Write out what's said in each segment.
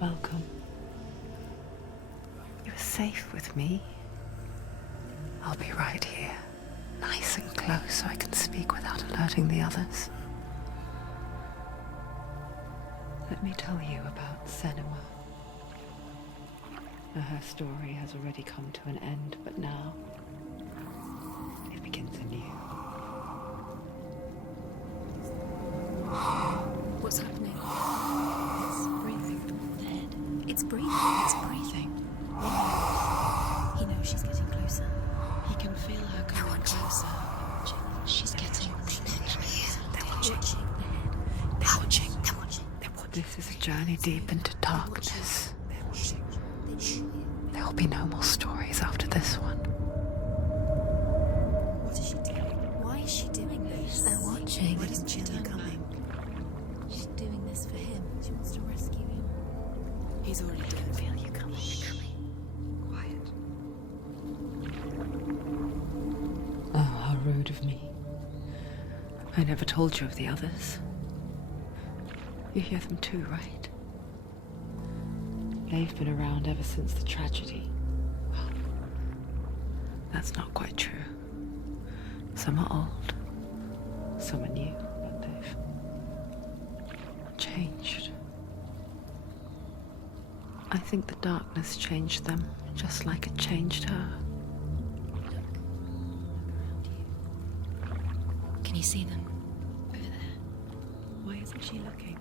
Welcome. You're safe with me. I'll be right here, nice and close so I can speak without alerting the others. Let me tell you about Senua. Her story has already come to an end, but now it begins anew. What's happening? It's breathing. Dead. It's breathing. It's breathing. He knows she's getting closer. He can feel her coming closer. She's getting closer. They're watching. They're watching. They're watching. They're watching. This is a journey deep into darkness. There will be no more stories after this one. What is she doing? Why is she doing this? They're watching. Why doesn't she turn coming? She's doing this for him. She wants to rescue him. He's already dead. I feel you coming. Quiet. Oh, how rude of me. I never told you of the others. You hear them too, right? They've been around ever since the tragedy. Well, that's not quite true. Some are old, some are new, but they've changed. I think the darkness changed them, just like it changed her. Can you see them? Over there. Why isn't she looking?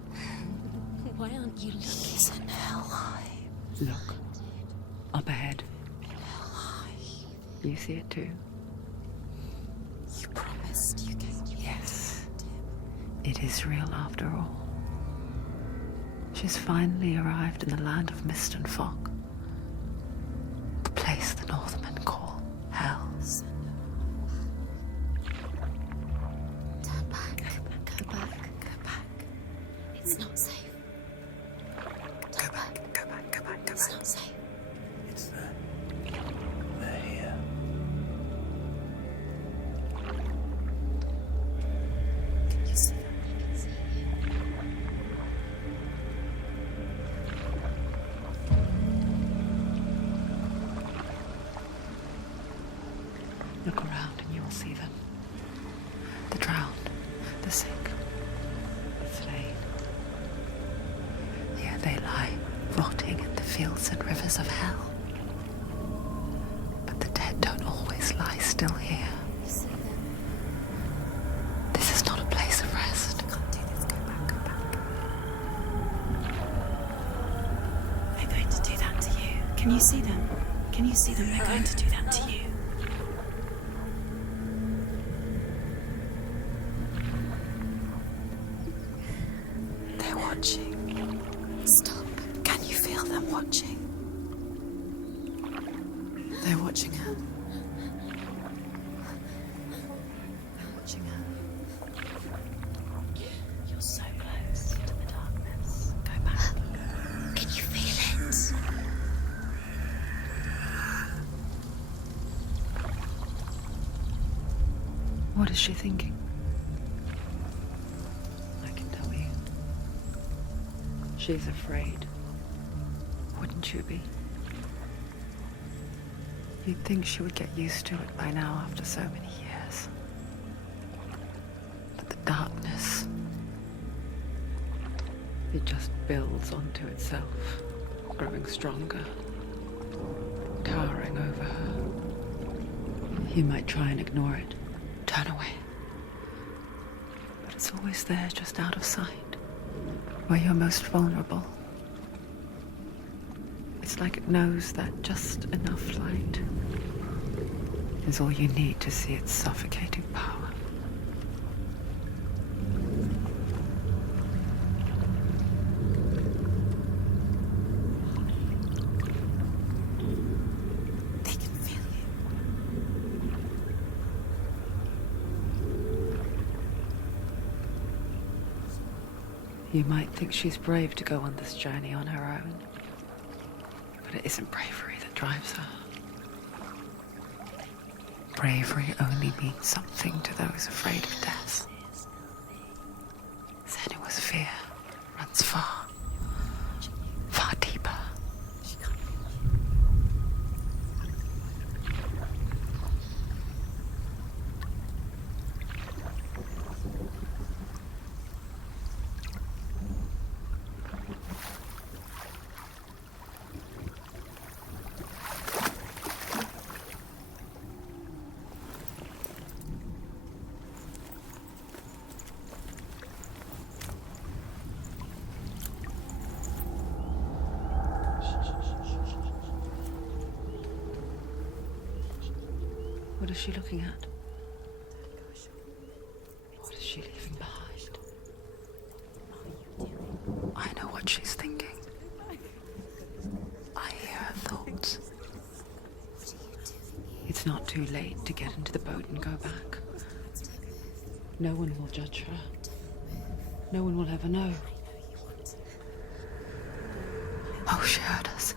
Why aren't you looking? He's in hell. Look, up ahead. You see it too? You promised you gave. Yes. It is real after all. She's finally arrived in the land of mist and fog. The place the Northmen call Hell. Turn back. Go back. Go back. It's not safe. Go back, go back, go back, go It's back. not safe. It's there. They're here. Can you see them? I can see you. Look around and you will see them. The drowned, the sick, the slain. Here they lie, rotting in the fields and rivers of hell. But the dead don't always lie still here. You see them? This is not a place of rest. I can't do this. Go back. Go back. They're going to do that to you. Can you see them? Can you see them? They're going to do that to you. They're watching. Stop. Can you feel them watching? They're watching her. They're watching her. You're so close to the darkness. Go back. Can you feel it? What is she thinking? I can tell you. She's afraid. Wouldn't you be? You'd think she would get used to it by now after so many years. But the darkness, it just builds onto itself, growing stronger, towering over her. You might try and ignore it, turn away. But it's always there, just out of sight, where you're most vulnerable. It's like it knows that just enough light is all you need to see its suffocating power. They can feel you. You might think she's brave to go on this journey on her own, but it isn't bravery that drives her. Bravery only means something to those afraid of death. Senua's fear runs far, far deeper What is she looking at? What is she leaving behind? I know what she's thinking. I hear her thoughts. It's not too late to get into the boat and go back. No one will judge her. No one will ever know. Oh, she heard us.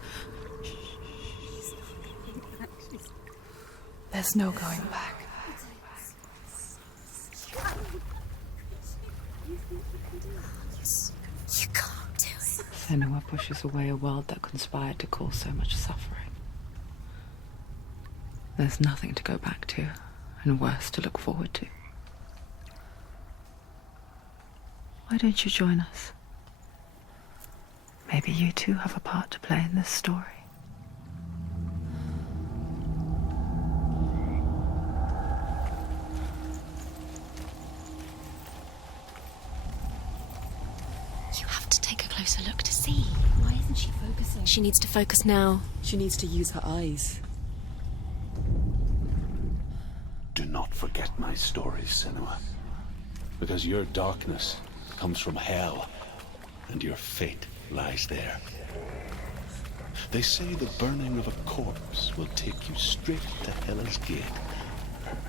There's no going back. You can't do it. Senua pushes away a world that conspired to cause so much suffering. There's nothing to go back to, and worse to look forward to. Why don't you join us? Maybe you too have a part to play in this story. You have to take a closer look to see. Why isn't she focusing? She needs to focus now. She needs to use her eyes. Do not forget my stories, Senua. Because your darkness comes from hell, and your fate lies there. They say the burning of a corpse will take you straight to Hell's gate,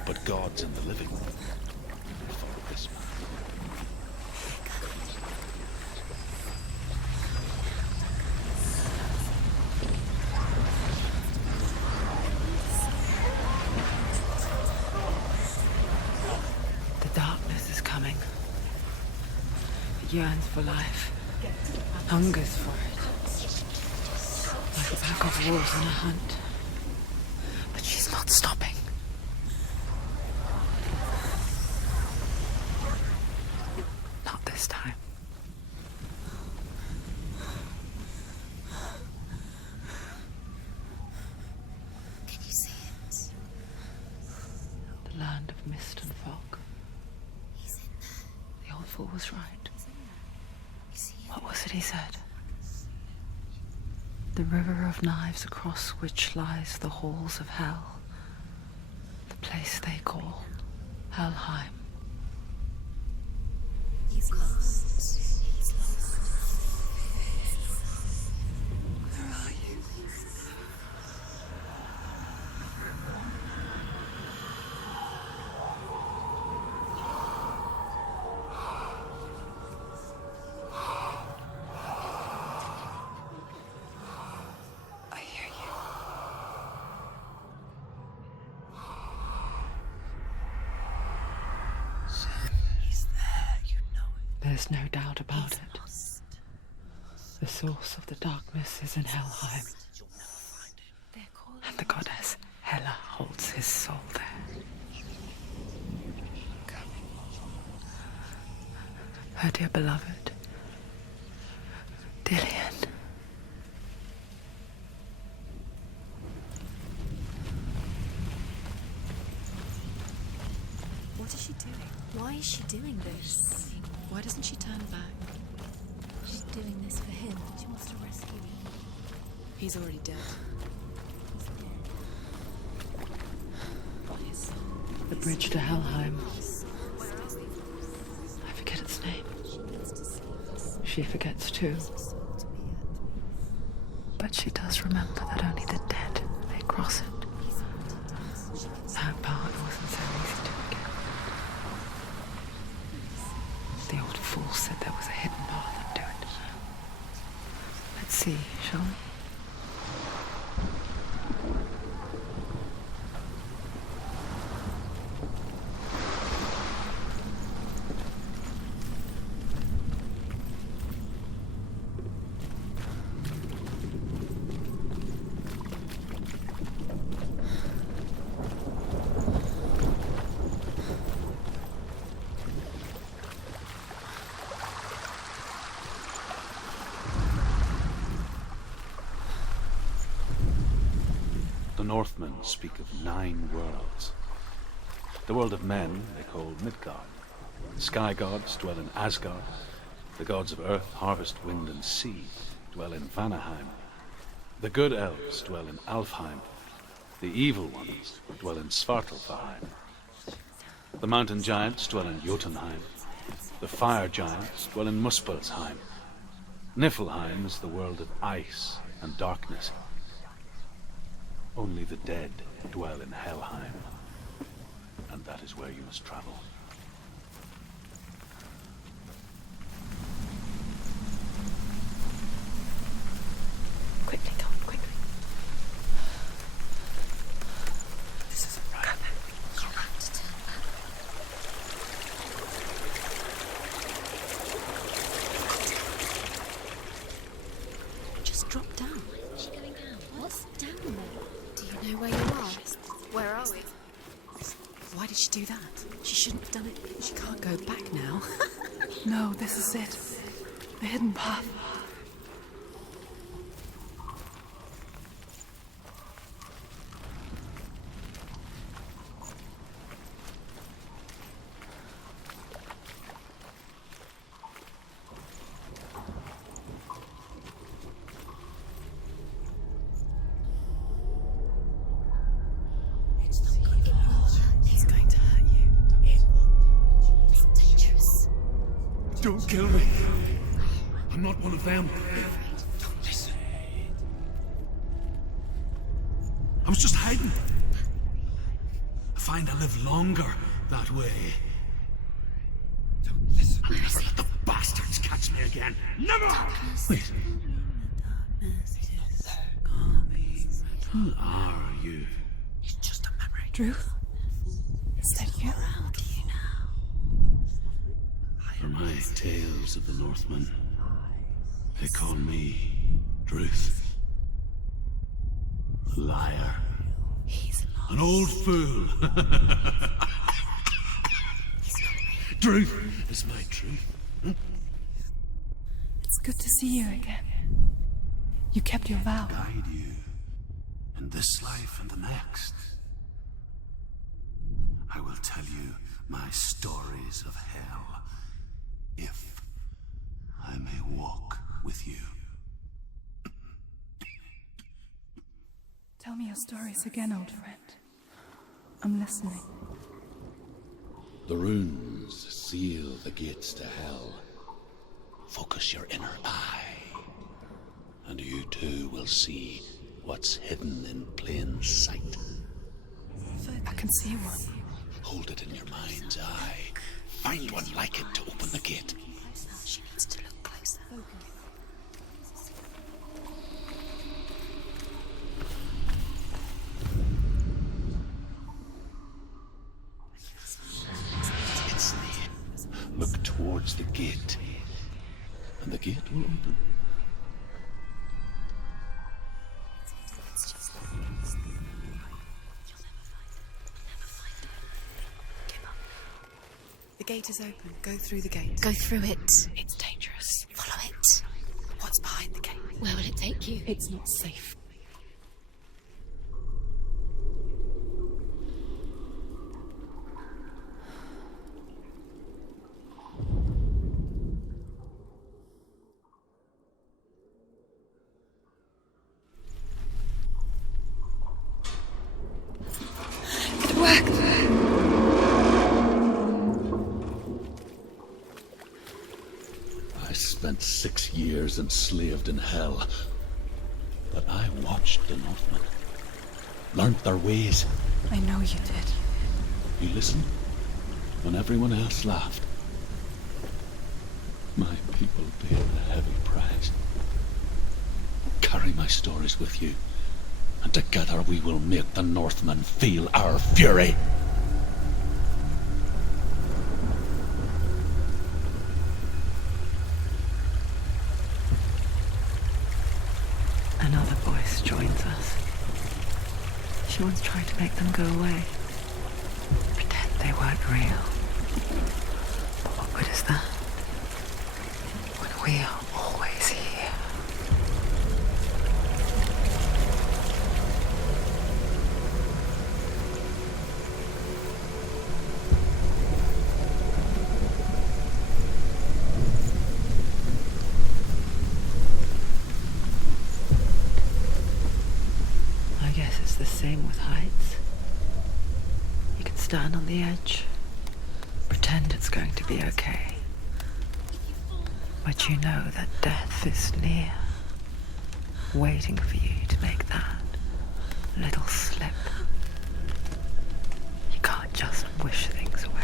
but gods and the living follow this man. The darkness is coming. It yearns for life, hungers for it. Like a pack of wolves on a hunt. But she's not stopping. Not this time. Can you see it? The land of mist and fog. He's in there. The old fool was right. You see it? What was it he said? The river of knives across which lies the halls of hell. The place they call Helheim. He's lost. He's lost. Where are you? I hear you. He's there, you know it. There's no doubt about it. Lost. The source of the darkness is in Helheim, They're calling. and the goddess Hela holds his soul there. Her dear beloved, Dillian. What is she doing? Why is she doing this? Why doesn't she turn back? She's doing this for him. She wants to rescue him. He's already dead. The bridge to Helheim. I forget its name. She forgets too. But she does remember that only the dead may cross it. That part wasn't so easy to forget. The old fool said there was a hidden path into it. Let's see, shall we? The Northmen speak of 9 worlds. The world of men they call Midgard. The sky gods dwell in Asgard. The gods of earth, harvest, wind, and sea dwell in Vanaheim. The good elves dwell in Alfheim. The evil ones dwell in Svartalfheim. The mountain giants dwell in Jotunheim. The fire giants dwell in Muspelheim. Niflheim is the world of ice and darkness. Only the dead dwell in Helheim. And that is where you must travel. Quickly, Tom, quickly. This isn't right. You have to turn back. Just drop down. Is she going down? What's down there? Do you know where you are? Where are we? Why did she do that? She shouldn't have done it. She can't go back now. No, this is it. The hidden path. It's going to hurt you. It's dangerous. Don't kill me. I'm not one of them. Don't listen. I was just hiding. I find I live longer that way. Don't listen. I'll never let the bastards catch me again. Never! Wait. Who are you? It's just a memory. Druth? Is that you? Around you now. For my tales of the Northmen, they call me Druth. A liar. He's lost. An old fool. Druth is my truth. It's good to see you again. You kept your vow. Guide you in this life and the next. I will tell you my stories of hell, if I may walk with you. Tell me your stories again, old friend. I'm listening. The runes seal the gates to hell. Focus your inner eye, and you too will see what's hidden in plain sight. I can see one. Hold it in your mind's eye. Find one like it to open the gate. She needs to look closer. It's there. Look towards the gate, and the gate will open. It's just you'll never find it. Never find it. Give up. The gate is open. Go through the gate. Go through it. It's dangerous. Follow it. What's behind the gate? Where will it take you? It's not safe. It worked. I spent 6 years enslaved in hell, but I watched the Northmen, learnt their ways. I know you did. You listened when everyone else laughed. My people paid a heavy price. Carry my stories with you, and together we will make the Northmen feel our fury. Another voice joins us. She once tried to make them go away. Pretend they weren't real. But what good is that? When we are always here. I guess it's the same game with heights. You can stand on the edge, pretend it's going to be okay. But you know that death is near, waiting for you to make that little slip. You can't just wish things away.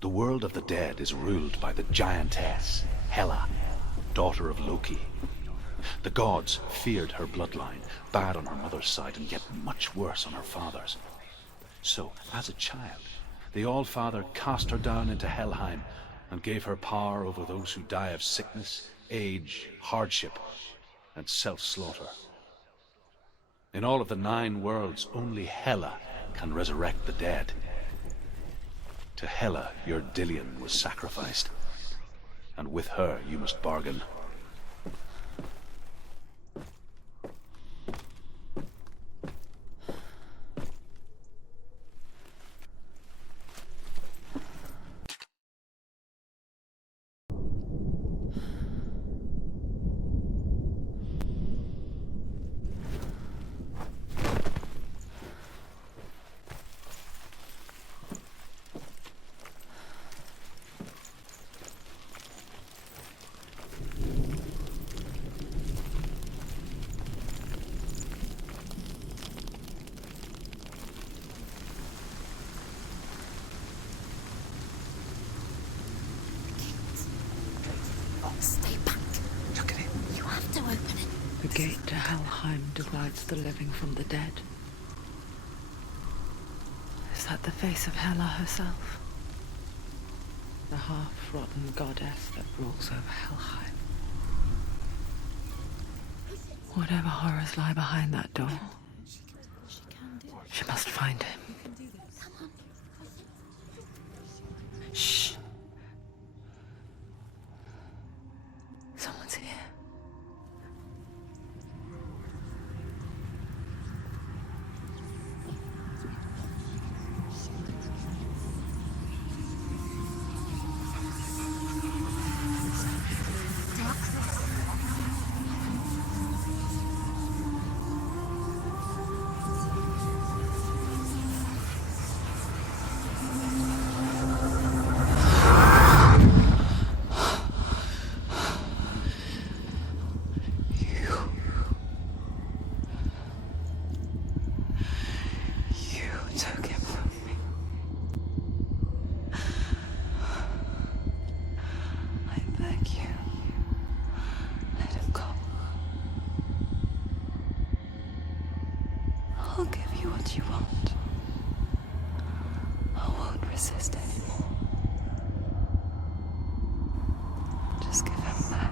The world of the dead is ruled by the giantess, Hela, daughter of Loki. The gods feared her bloodline, bad on her mother's side and yet much worse on her father's. So, as a child, the All-Father cast her down into Helheim and gave her power over those who die of sickness, age, hardship, and self-slaughter. In all of the 9 worlds, only Hela can resurrect the dead. To Hela, your Dillion was sacrificed, and with her you must bargain. Stay back. Look at it. You have to open it. The gate to Helheim divides the living from the dead. Is that the face of Hela herself? The half-rotten goddess that rules over Helheim. Whatever horrors lie behind that door, she must find him. Shh. Someone's here. I'll give you what you want. I won't resist anymore. Just give him back.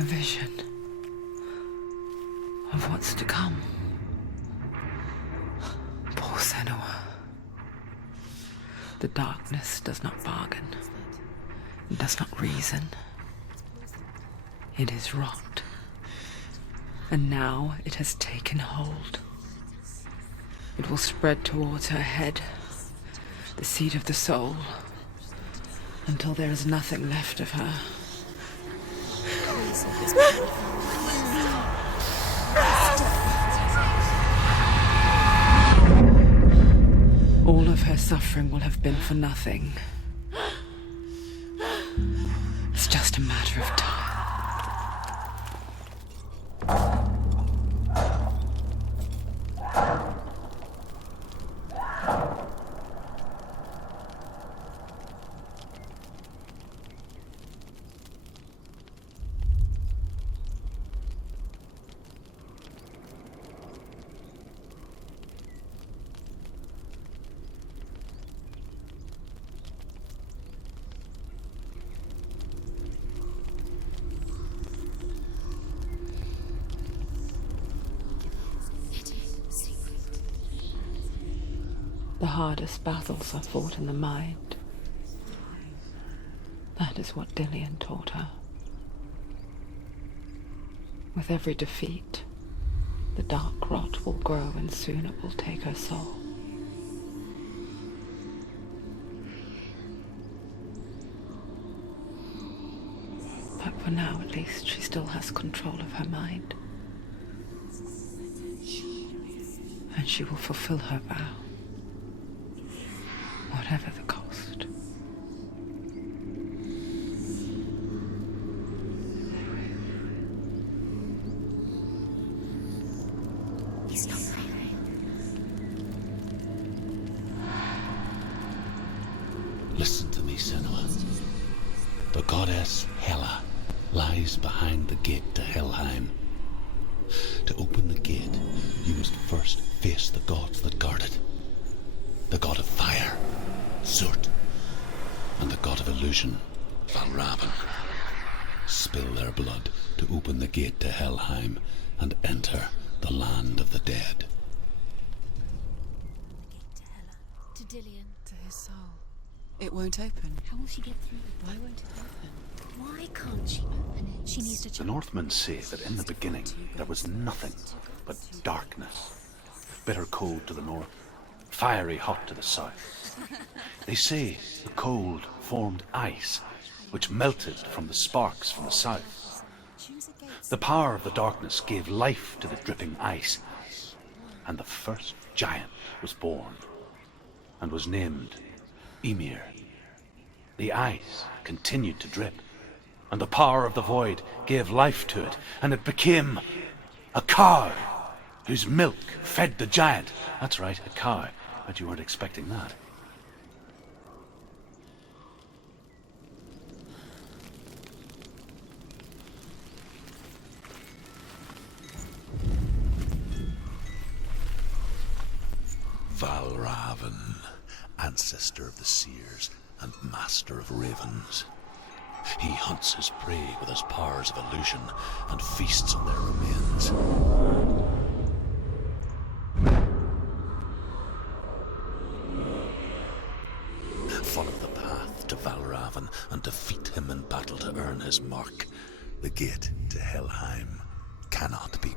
A vision of what's to come. Poor Senua. The darkness does not bargain. It does not reason. It is rot. And now it has taken hold. It will spread towards her head, the seat of the soul, until there is nothing left of her. All of her suffering will have been for nothing. It's just a matter of time. The hardest battles are fought in the mind. That is what Dillian taught her. With every defeat, the dark rot will grow and soon it will take her soul. But for now, at least, she still has control of her mind. And she will fulfill her vow. Whatever the cost. He's not breathing. Listen to me, Senua. The goddess Hela lies behind the gate to Helheim. To open the gate, you must first face the gods that guard it. The god of fire, Zurt, and the god of illusion, Valravn. Spill their blood to open the gate to Helheim and enter the land of the dead. To Hela. To Dillian. To his soul. It won't open. How will she get through? Why won't it open? Why can't she open it? She needs to The jump. Northmen say that in the beginning there was nothing but darkness. Bitter cold to the north, fiery hot to the south. They say the cold formed ice, which melted from the sparks from the south. The power of the darkness gave life to the dripping ice, and the first giant was born, and was named Ymir. The ice continued to drip, and the power of the void gave life to it, and it became a cow, whose milk fed the giant. That's right, a cow. Bet you weren't expecting that. Valravn, ancestor of the seers and master of ravens. He hunts his prey with his powers of illusion and feasts on their remains. Follow the path to Valravn and defeat him in battle to earn his mark. The gate to Helheim cannot be